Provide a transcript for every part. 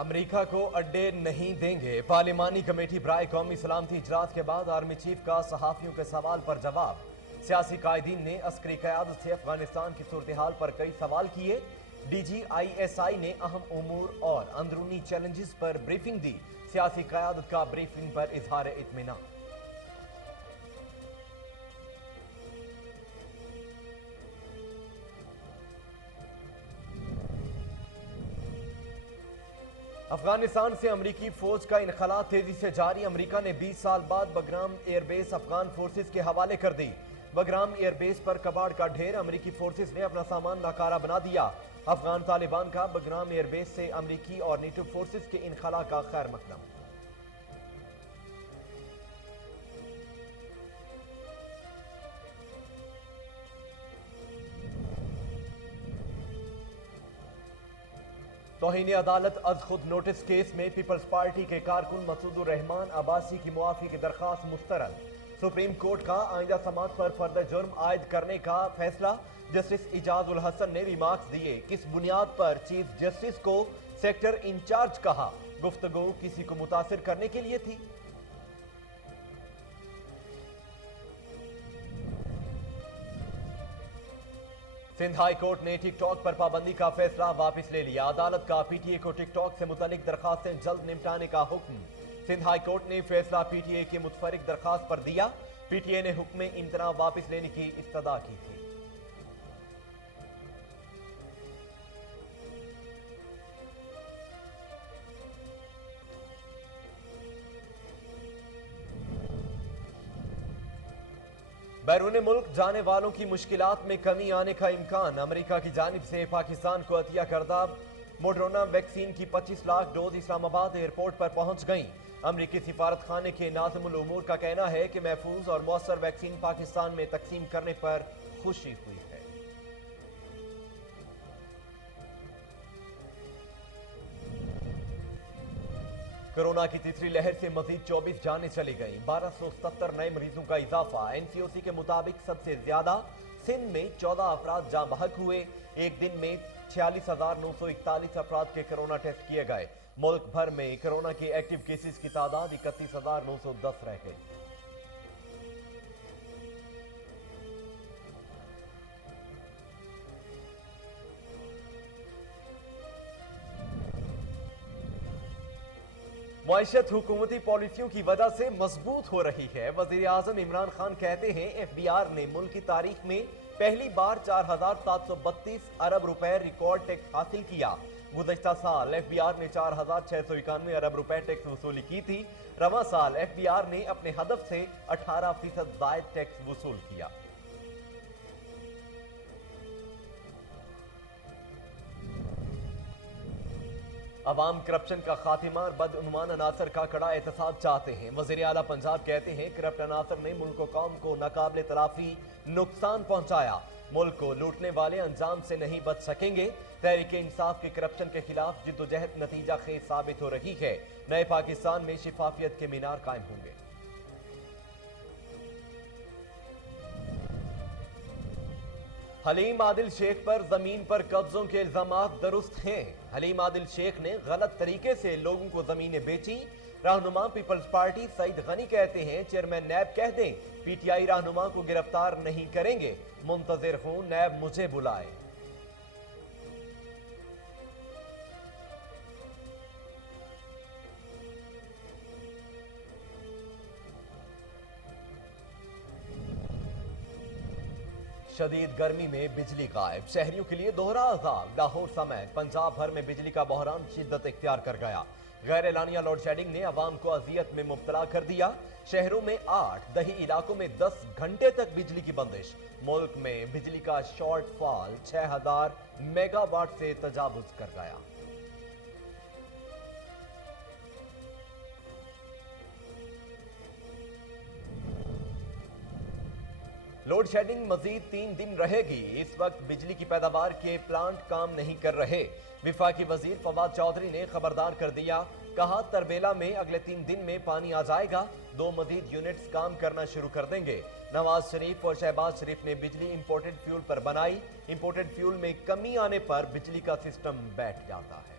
امریکہ کو اڈے نہیں دیں گے۔ پارلیمانی کمیٹی برائے قومی سلامتی اجلاس کے بعد آرمی چیف کا صحافیوں کے سوال پر جواب۔ سیاسی قائدین نے عسکری قیادت سے افغانستان کی صورتحال پر کئی سوال کیے۔ D G I S I نے اہم امور اور اندرونی چیلنجز پر بریفنگ دی۔ سیاسی قیادت کا بریفنگ پر اظہار اطمینان۔ افغانستان سے امریکی فوج کا انخلاء تیزی سے جاری۔ امریکہ نے 20 سال بعد Bagram air base Afghan forces کے حوالے کر دی۔ بگرام ایئر بیس پر کباڑ کا ڈھیر، امریکی فورسز نے اپنا سامان ناکارہ بنا دیا۔ افغان طالبان کا بگرام ایئر بیس سے امریکی اور نیٹو فورسز کے انخلاء کا خیر مقدم۔ توہین عدالت از خود نوٹس کیس میں پیپلز پارٹی کے کارکن مسعود الرحمان عباسی کی معافی کی درخواست مسترد۔ سپریم کورٹ کا آئندہ سماعت پر فرد جرم عائد کرنے کا فیصلہ۔ جسٹس اعجاز الحسن نے ریمارکس دیے۔ کس بنیاد پر چیف جسٹس کو سیکٹر انچارج کہا؟ گفتگو کسی کو متاثر کرنے کے لیے تھی؟ سندھ ہائی کورٹ نے ٹک ٹاک پر پابندی کا فیصلہ واپس لے لیا۔ عدالت کا پی ٹی اے کو ٹک ٹاک سے متعلق درخواستیں جلد نمٹانے کا حکم۔ سندھ ہائی کورٹ نے فیصلہ پی ٹی اے کی متفرق درخواست پر دیا۔ پی ٹی اے نے حکم امتناع واپس لینے کی استدعا کی تھی۔ بیرون ملک جانے والوں کی مشکلات میں کمی آنے کا امکان۔ امریکہ کی جانب سے پاکستان کو عطیہ کردہ موڈرنا ویکسین کی 25 لاکھ ڈوز اسلام آباد ایئرپورٹ پر پہنچ گئیں۔ امریکی سفارت خانے کے ناظم الامور کا کہنا ہے کہ محفوظ اور مؤثر ویکسین پاکستان میں تقسیم کرنے پر خوشی ہوئی ہے۔ کورونا کی تیسری لہر سے مزید 24 جانیں چلی گئیں۔ 1270 نئے مریضوں کا اضافہ۔ این سی او سی کے مطابق سب سے زیادہ سندھ میں 14 افراد جاں بحق ہوئے۔ ایک دن میں 46,941 افراد کے کورونا ٹیسٹ کیے گئے۔ ملک بھر میں کورونا کے ایکٹیو کیسز کی تعداد 31,910 رہ گئی۔ معیشت حکومتی پالیسیوں کی وجہ سے مضبوط ہو رہی ہے۔ وزیر اعظم عمران خان کہتے ہیں ایف بی آر نے ملک کی تاریخ میں پہلی بار 4,732 ارب روپے ریکارڈ ٹیکس حاصل کیا۔ گزشتہ سال ایف بی آر نے 4,691 ارب روپے ٹیکس وصولی کی تھی۔ رواں سال ایف بی آر نے اپنے ہدف سے 18% زائد ٹیکس وصول کیا۔ عوام کرپشن کا خاتمہ اور بدعنوان عناصر کا کڑا احتساب چاہتے ہیں۔ وزیر اعلیٰ پنجاب کہتے ہیں کرپٹ عناصر نے ملک و قوم کو ناقابل تلافی نقصان پہنچایا۔ ملک کو لوٹنے والے انجام سے نہیں بچ سکیں گے۔ تحریک انصاف کے کرپشن کے خلاف جدوجہد نتیجہ خیز ثابت ہو رہی ہے۔ نئے پاکستان میں شفافیت کے مینار قائم ہوں گے۔ حلیم عادل شیخ پر زمین پر قبضوں کے الزامات درست ہیں۔ حلیم عادل شیخ نے غلط طریقے سے لوگوں کو زمینیں بیچی۔ رہنما پیپلز پارٹی سعید غنی کہتے ہیں چیئرمین نیب کہہ دیں پی ٹی آئی رہنما کو گرفتار نہیں کریں گے۔ منتظر ہوں نیب مجھے بلائے۔ شدید گرمی میں بجلی غائب، شہریوں کے لیے دوہرا عذاب۔ لاہور سمیت پنجاب بھر میں بجلی کا بحران شدت اختیار کر گیا۔ غیر اعلانیہ لوڈ شیڈنگ نے عوام کو اذیت میں مبتلا کر دیا۔ شہروں میں 8، دیہی علاقوں میں 10 گھنٹے تک بجلی کی بندش۔ ملک میں بجلی کا شارٹ فال 6,000 میگا واٹ سے تجاوز کر گیا۔ لوڈ شیڈنگ مزید 3 دن رہے گی۔ اس وقت بجلی کی پیداوار کے پلانٹ کام نہیں کر رہے۔ وفاقی وزیر فواد چودھری نے خبردار کر دیا، کہا تربیلا میں اگلے 3 دن میں پانی آ جائے گا، 2 مزید یونٹس کام کرنا شروع کر دیں گے۔ نواز شریف اور شہباز شریف نے بجلی امپورٹڈ فیول پر بنائی۔ امپورٹڈ فیول میں کمی آنے پر بجلی کا سسٹم بیٹھ جاتا ہے۔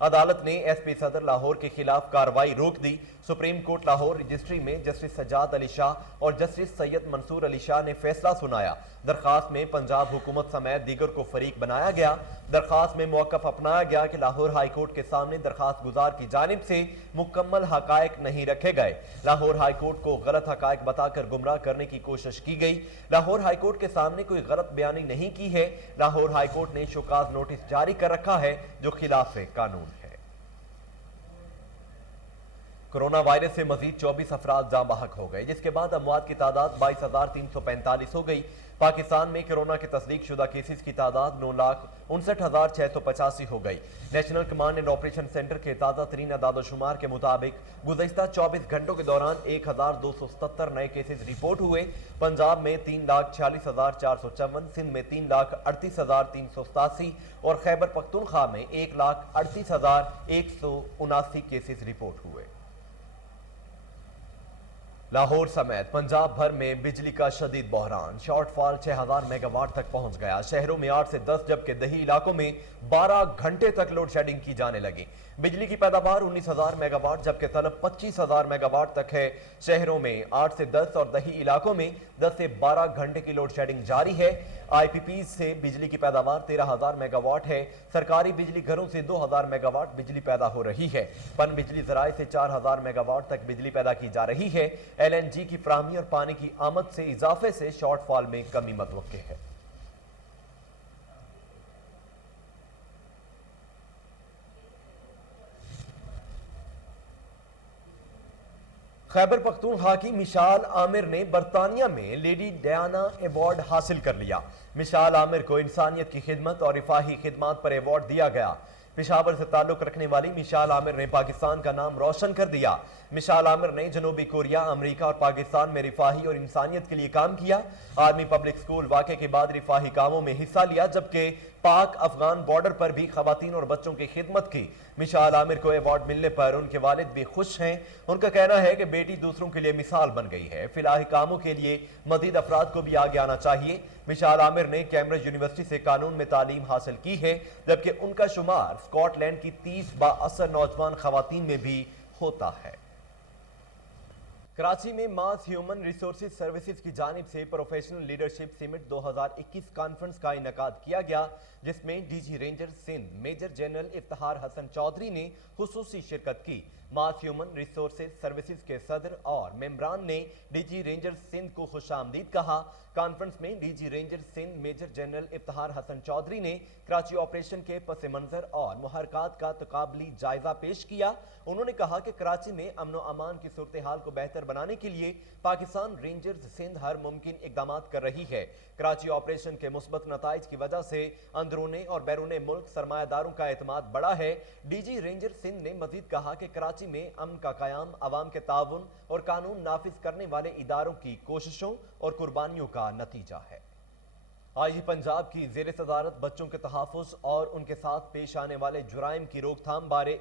عدالت نے ایس پی صدر لاہور کے خلاف کارروائی روک دی۔ سپریم کورٹ لاہور رجسٹری میں جسٹس سجاد علی شاہ اور جسٹس سید منصور علی شاہ نے فیصلہ سنایا۔ درخواست میں پنجاب حکومت سمیت دیگر کو فریق بنایا گیا۔ درخواست میں موقف اپنایا گیا کہ لاہور ہائی کورٹ کے سامنے درخواست گزار کی جانب سے مکمل حقائق نہیں رکھے گئے۔ لاہور ہائی کورٹ کو غلط حقائق بتا کر گمراہ کرنے کی کوشش کی گئی۔ لاہور ہائی کورٹ کے سامنے کوئی غلط بیانی نہیں کی ہے۔ لاہور ہائی کورٹ نے شوکاز نوٹس جاری کر رکھا ہے جو خلاف قانون ہے۔ کرونا وائرس سے مزید 24 افراد جاں بحق ہو گئے، جس کے بعد اموات کی تعداد 22,345 ہو گئی۔ پاکستان میں کرونا کے تصدیق شدہ کیسز کی تعداد 9,59,685 ہو گئی۔ National command and operation centre کے تازہ ترین اعداد و شمار کے مطابق گزشتہ 24 گھنٹوں کے دوران 1,277 نئے کیسز رپورٹ ہوئے۔ پنجاب میں 3,46,454، سندھ میں 3,38,387 اور خیبر پختونخوا میں 1,38,179 کیسز رپورٹ ہوئے۔ لاہور سمیت پنجاب بھر میں بجلی کا شدید بحران، شارٹ فال 6,000 میگا واٹ تک پہنچ گیا۔ شہروں میں 8 سے 10 جبکہ دیہی علاقوں میں 12 گھنٹے تک لوڈ شیڈنگ کی جانے لگی۔ بجلی کی پیداوار 19,000 میگا واٹ جبکہ طلب 25,000 میگا واٹ تک ہے۔ شہروں میں 8 سے 10 اور دیہی علاقوں میں 10 سے 12 گھنٹے کی لوڈ شیڈنگ جاری ہے۔ آئی پی پیز سے بجلی کی پیداوار 13,000 میگا واٹ ہے۔ سرکاری بجلی گھروں سے 2,000 میگا واٹ بجلی پیدا ہو رہی ہے۔ پن بجلی ذرائع سے 4,000 میگا واٹ تک بجلی پیدا کی جا رہی ہے۔ ایل این جی کی فراہمی اور پانی کی آمد سے اضافے سے شارٹ فال میں کمی متوقع ہے۔ خیبر پختونخوا کی مشال عامر نے برطانیہ میں لیڈی ڈیانا ایوارڈ حاصل کر لیا۔ مشال عامر کو انسانیت کی خدمت اور رفاہی خدمات پر ایوارڈ دیا گیا۔ پشاور سے تعلق رکھنے والی مشال عامر نے پاکستان کا نام روشن کر دیا۔ مشال عامر نے جنوبی کوریا، امریکہ اور پاکستان میں رفاہی اور انسانیت کے لیے کام کیا۔ آرمی پبلک سکول واقعے کے بعد رفاہی کاموں میں حصہ لیا جبکہ پاک افغان بارڈر پر بھی خواتین اور بچوں کی خدمت کی۔ مشال عامر کو ایوارڈ ملنے پر ان کے والد بھی خوش ہیں۔ ان کا کہنا ہے کہ بیٹی دوسروں کے لیے مثال بن گئی ہے۔ فلاحی کاموں کے لیے مزید افراد کو بھی آگے آنا چاہیے۔ مشال عامر نے کیمبرج یونیورسٹی سے قانون میں تعلیم حاصل کی ہے جبکہ ان کا شمار اسکاٹ لینڈ کی 30 بااثر نوجوان خواتین میں بھی ہوتا ہے۔ کراچی میں ماس ہیومن ریسورسز سروسز کی جانب سے پروفیشنل لیڈرشپ سمٹ 2021 کانفرنس کا انعقاد کیا گیا جس میں D G ranger Sindh major general Iftikhar Hasan Chaudhry نے خصوصی شرکت کی۔ ماس ہیومن ریسورسز سروسز کے صدر اور ممبران نے ڈی جی رینجر سندھ کو خوش آمدید کہا۔ کانفرنس میں D G ranger Sindh major general Iftikhar Hasan Chaudhry نے کراچی آپریشن کے پس منظر اور محرکات کا تقابلی جائزہ پیش کیا۔ انہوں نے کہا کہ کراچی میں امن و امان کی صورتحال کو بہتر بنانے کے لیے پاکستان رینجرز سندھ ہر ممکن اقدامات کر رہی ہے۔ کراچی آپریشن کے مثبت نتائج کی وجہ سے اندرون اور بیرون ملک سرمایہ داروں کا اعتماد بڑھا ہے۔ ڈی جی رینجر سندھ نے مزید کہا کہ کراچی میں امن کا قیام عوام کے تعاون اور قانون نافذ کرنے والے اداروں کی کوششوں اور قربانیوں کا نتیجہ ہے۔ آئی جی پنجاب کی زیر صدارت بچوں کے تحفظ اور ان کے ساتھ پیش آنے والے جرائم کی روک تھام بارے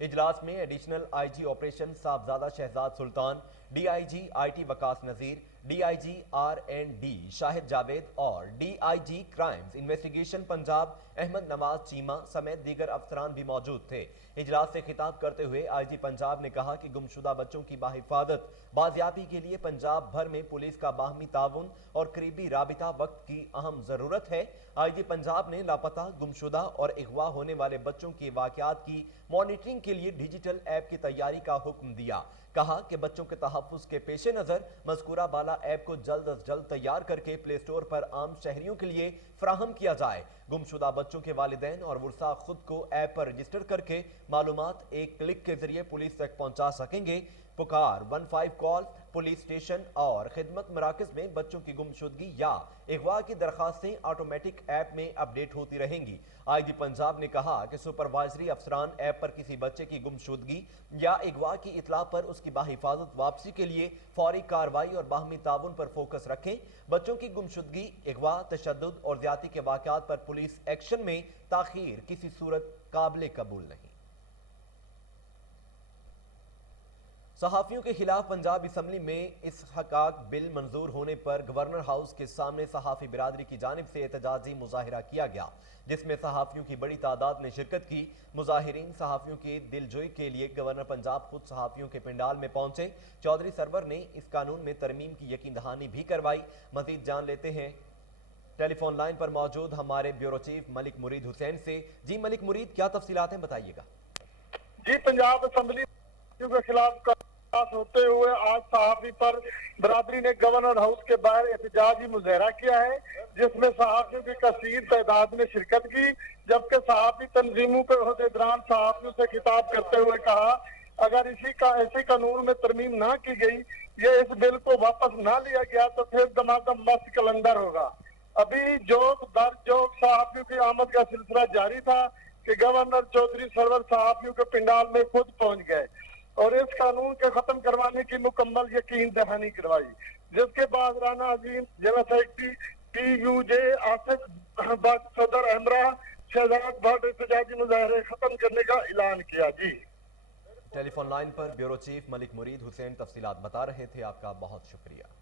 اجلاس میں additional I G operation Sahibzada Shahzad Sultan, D I G I T Waqas Nazir, D I G R and D Shahid Javed اور D I G crimes investigation Punjab Ahmad Nawaz Cheema سمیت دیگر افسران بھی موجود تھے۔ اجلاس سے خطاب کرتے ہوئے آئی جی پنجاب نے کہا کہ گمشدہ بچوں کی بحفاظت بازیابی کے لیے پنجاب بھر میں پولیس کا باہمی تعاون اور قریبی رابطہ وقت کی اہم ضرورت ہے۔ آئی جی پنجاب نے لاپتہ، گمشدہ اور اغوا ہونے والے بچوں کے واقعات کی مانیٹرنگ کے لیے ڈیجیٹل ایپ کی تیاری کا حکم دیا۔ کہا کہ بچوں کے تحفظ کے پیش نظر مذکورہ بالا ایپ کو جلد از جلد تیار کر کے پلے سٹور پر عام شہریوں کے لیے فراہم کیا جائے۔ گمشدہ بچوں کے والدین اور ورثاء خود کو ایپ پر رجسٹر کر کے معلومات ایک کلک کے ذریعے پولیس تک پہنچا سکیں گے۔ پکار 15 کال پولیس اسٹیشن اور خدمت مراکز میں بچوں کی گمشدگی یا اغوا کی درخواستیں آٹومیٹک ایپ میں اپ ڈیٹ ہوتی رہیں گی۔ آئی جی پنجاب نے کہا کہ سپروائزری افسران ایپ پر کسی بچے کی گمشدگی یا اغوا کی اطلاع پر اس کی باحفاظت واپسی کے لیے فوری کارروائی اور باہمی تعاون پر فوکس رکھیں۔ بچوں کی گمشدگی، اغوا، تشدد اور زیادتی کے واقعات پر پولیس ایکشن میں تاخیر کسی صورت قابل قبول نہیں۔ صحافیوں کے خلاف پنجاب اسمبلی میں استحقاق بل منظور ہونے پر گورنر ہاؤس کے سامنے صحافی برادری کی جانب سے احتجاجی مظاہرہ کیا گیا، جس میں صحافیوں کی بڑی تعداد نے شرکت کی۔ مظاہرین صحافیوں کی دلجوئی کے لیے گورنر پنجاب خود صحافیوں کے پنڈال میں پہنچے۔ چودھری سرور نے اس قانون میں ترمیم کی یقین دہانی بھی کروائی۔ مزید جان لیتے ہیں ٹیلی فون لائن پر موجود ہمارے بیورو چیف ملک مرید حسین سے۔ جی ملک مرید، کیا تفصیلات ہیں، بتائیے گا۔ جی، پنجاب اسمبلی کے خلاف ہوتے ہوئے آج صحافی پر برادری نے گورنر ہاؤس کے باہر احتجاجی مظاہرہ کیا ہے، جس میں صحافیوں کی کثیر تعداد نے شرکت کی، جبکہ صحافی تنظیموں کے عہدیداران صحافیوں سے خطاب کرتے ہوئے کہا اگر ایسی قانون میں ترمیم نہ کی گئی یا اس بل کو واپس نہ لیا گیا تو پھر دمادم مست کلندر ہوگا۔ ابھی جوک در جوک صحافیوں کی آمد کا سلسلہ جاری تھا کہ گورنر چودھری سرور صحافیوں کے پنڈال میں خود پہنچ گئے اور اس قانون کے ختم کروانے کی مکمل یقین دہانی کروائی، جس کے بعد Rana Azeem general secretary P U J Asif Butt صدر امرا شہزاد بٹ احتجاجی مظاہرے ختم کرنے کا اعلان کیا۔ جی، ٹیلی فون لائن پر بیورو چیف ملک مرید حسین تفصیلات بتا رہے تھے، آپ کا بہت شکریہ۔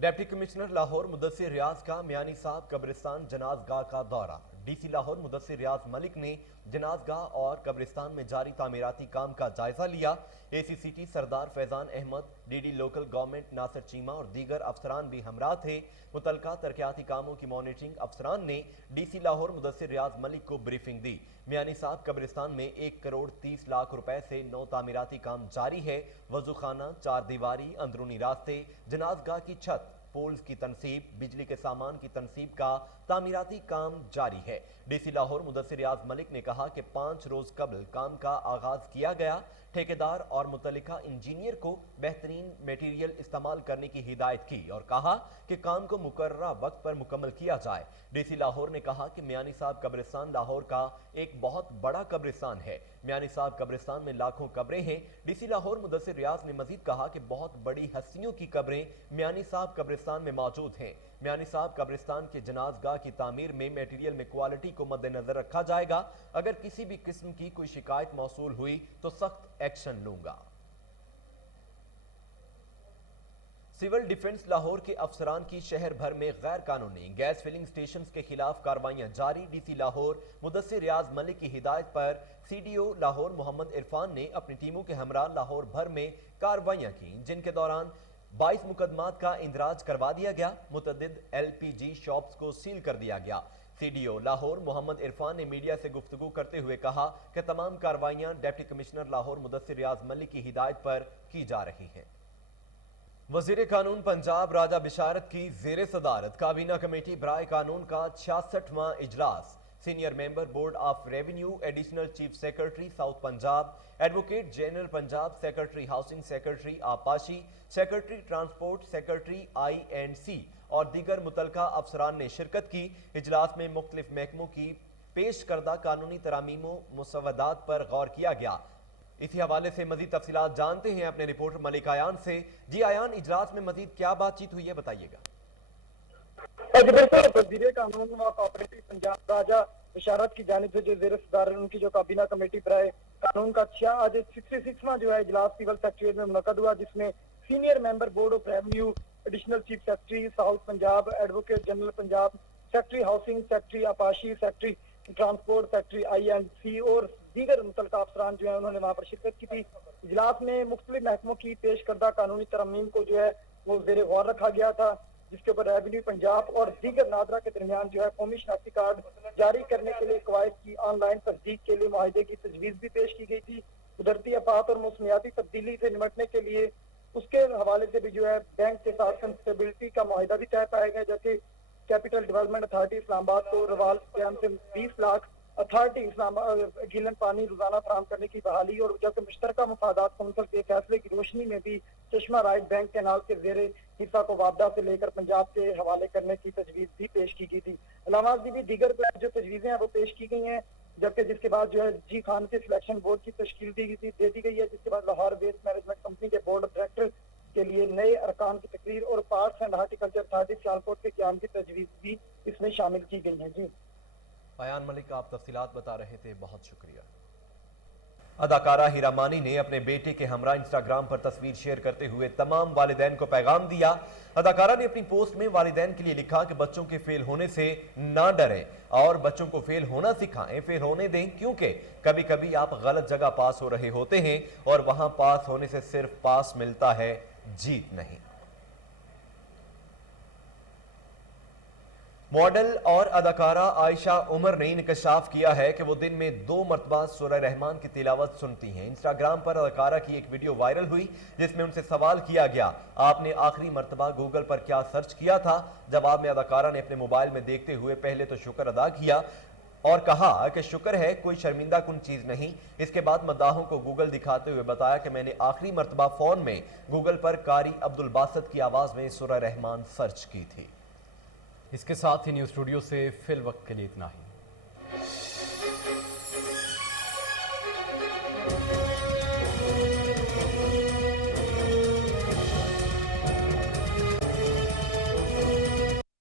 ڈپٹی کمشنر لاہور مدثر ریاض کا میانی صاحب قبرستان جنازگاہ کا دورہ۔ ڈی سی لاہور مدثر ریاض ملک نے جنازگاہ اور قبرستان میں جاری تعمیراتی کام کا جائزہ لیا۔ اے سی C T Sardar Faizan Ahmad, D D local government Nasir Cheema اور دیگر افسران بھی ہمراہ تھے۔ متعلقہ ترقیاتی کاموں کی مانیٹرنگ افسران نے ڈی سی لاہور مدثر ریاض ملک کو بریفنگ دی۔ میانی صاحب قبرستان میں 1,30,00,000 روپے سے 9 تعمیراتی کام جاری ہے۔ وضو خانہ، 4 دیواری، اندرونی راستے، جنازگاہ کی چھت، پولز کی تنصیب، بجلی کے سامان کی تنصیب کا تعمیراتی کام جاری ہے۔ ڈی سی لاہور مدثر ریاض ملک نے کہا کہ 5 روز قبل کام کا آغاز کیا گیا۔ ٹھیکیدار اور متعلقہ انجینئر کو بہترین میٹیریل استعمال کرنے کی ہدایت کی اور کہا کہ کام کو مقررہ وقت پر مکمل کیا جائے۔ ڈی سی لاہور نے کہا کہ میانی صاحب قبرستان لاہور کا ایک بہت بڑا قبرستان ہے۔ میانی صاحب قبرستان میں لاکھوں قبریں ہیں۔ ڈی سی لاہور مدثر ریاض نے مزید کہا کہ بہت بڑی ہستیوں کی قبریں میانی صاحب قبرستان میں موجود ہیں۔ میانی صاحب قبرستان کے جنازگاہ کی تعمیر میں میٹیریل میں کوالٹی کو مد نظر رکھا جائے گا۔ اگر کسی بھی قسم کی کوئی شکایت موصول ہوئی تو سخت ایکشن لوں گا۔ سول ڈیفنس لاہور کے افسران کی شہر بھر میں غیر قانونی گیس فلنگ سٹیشنز کے خلاف کارروائیاں جاری۔ ڈی سی لاہور مدثر ریاض ملک کی ہدایت پر سی ڈی او لاہور محمد عرفان نے اپنی ٹیموں کے ہمراہ لاہور بھر میں کارروائیاں کی، جن کے دوران 22 مقدمات کا اندراج کروا دیا گیا۔ متعدد ایل پی جی شاپس کو سیل کر دیا گیا۔ سی ڈی او لاہور محمد عرفان نے میڈیا سے گفتگو کرتے ہوئے کہا کہ تمام کارروائیاں ڈپٹی کمشنر لاہور مدثر ریاض ملک کی ہدایت پر کی جا رہی ہیں۔ وزیر قانون پنجاب راجہ بشارت کی زیر صدارت کابینہ کمیٹی برائے قانون کا 66واں اجلاس۔ Senior member board of revenue, additional chief secretary south Punjab, advocate general Punjab, secretary housing, secretary آبپاشی، secretary transport, secretary I and C اور دیگر متعلقہ افسران نے شرکت کی۔ اجلاس میں مختلف محکموں کی پیش کردہ قانونی ترامیم و مسودات پر غور کیا گیا۔ اسی حوالے سے مزید تفصیلات جانتے ہیں اپنے رپورٹر ملک ایان سے۔ جی ایان، اجلاس میں مزید کیا بات چیت ہوئی ہے، بتائیے گا۔ وزیر قانون و کوآپریٹو پنجاب راجہ بشارت کی جانب سے جو زیر صدارت ان کی جو کابینہ کمیٹی برائے قانون کا 66واں جو ہے اجلاس سول سیکریٹریٹ میں منعقد ہوا، جس میں senior member board of revenue, additional chief secretary south Punjab, advocate general Punjab, secretary housing, secretary آبپاشی، secretary transport, secretary I and C اور دیگر متعلقہ افسران جو ہیں انہوں نے وہاں پر شرکت کی تھی۔ اجلاس میں مختلف محکموں کی پیش کردہ قانونی ترامیم کو جو ہے وہ زیر غور رکھا گیا تھا، جس کے اوپر ریونیو پنجاب اور دیگر ناظرہ کے درمیان جو ہے قومی شناختی کارڈ جاری کرنے کے لیے قواعد کی آن لائن تصدیق کے لیے معاہدے کی تجویز بھی پیش کی گئی تھی۔ قدرتی آفات اور موسمیاتی تبدیلی سے نمٹنے کے لیے اس کے حوالے سے بھی جو ہے بینک کے ساتھ کنسٹیبلٹی کا معاہدہ بھی طے پایا گیا، جیسے کیپٹل ڈیولپمنٹ اتھارٹی اسلام آباد کو روال قیام سے 20 لاکھ، اتھارٹی اسلام گیلن پانی روزانہ فراہم کرنے کی بحالی، اور جبکہ مشترکہ مفادات کونسل کے فیصلے کی روشنی میں بھی چشمہ رائٹ بینک کینال کے زیر حصہ کو وابدہ سے لے کر پنجاب کے حوالے کرنے کی تجویز بھی پیش کی گئی تھی۔ علامہ ازیں بھی دیگر جو تجویزیں ہیں وہ پیش کی گئی ہیں، جبکہ جس کے بعد جو ہے جی خان کے سلیکشن بورڈ کی تشکیل دے دی گئی ہے، جس کے بعد لاہور ویسٹ مینجمنٹ کمپنی کے بورڈ آف ڈائریکٹر کے لیے نئے ارکان کی تقریر اور parks and horticulture authority Sialkot کے قیام کی تجویز بھی اس میں شامل کی گئی ہیں۔ جی ایان ملک، آپ تفصیلات بتا رہے تھے، بہت شکریہ۔ اداکارہ ہیرا مانی نے اپنے بیٹے کے ہمراہ انسٹاگرام پر تصویر شیئر کرتے ہوئے تمام والدین کو پیغام دیا۔ اداکارہ نے اپنی پوسٹ میں والدین کے لیے لکھا کہ بچوں کے فیل ہونے سے نہ ڈریں اور بچوں کو فیل ہونا سکھائیں، فیل ہونے دیں، کیونکہ کبھی کبھی آپ غلط جگہ پاس ہو رہے ہوتے ہیں اور وہاں پاس ہونے سے صرف پاس ملتا ہے، جیت نہیں۔ ماڈل اور اداکارہ عائشہ عمر نے انکشاف کیا ہے کہ وہ دن میں 2 مرتبہ سورہ رحمان کی تلاوت سنتی ہیں۔ انسٹاگرام پر اداکارہ کی ایک ویڈیو وائرل ہوئی جس میں ان سے سوال کیا گیا، آپ نے آخری مرتبہ گوگل پر کیا سرچ کیا تھا؟ جواب میں اداکارہ نے اپنے موبائل میں دیکھتے ہوئے پہلے تو شکر ادا کیا اور کہا کہ شکر ہے، کوئی شرمندہ کن چیز نہیں۔ اس کے بعد مداحوں کو گوگل دکھاتے ہوئے بتایا کہ میں نے آخری مرتبہ فون میں گوگل پر قاری عبدالباسط کی آواز میں سورہ رحمان سرچ کی تھی۔ اس کے ساتھ ہی نیوز اسٹوڈیو سے فی الوقت کے لیے اتنا ہی۔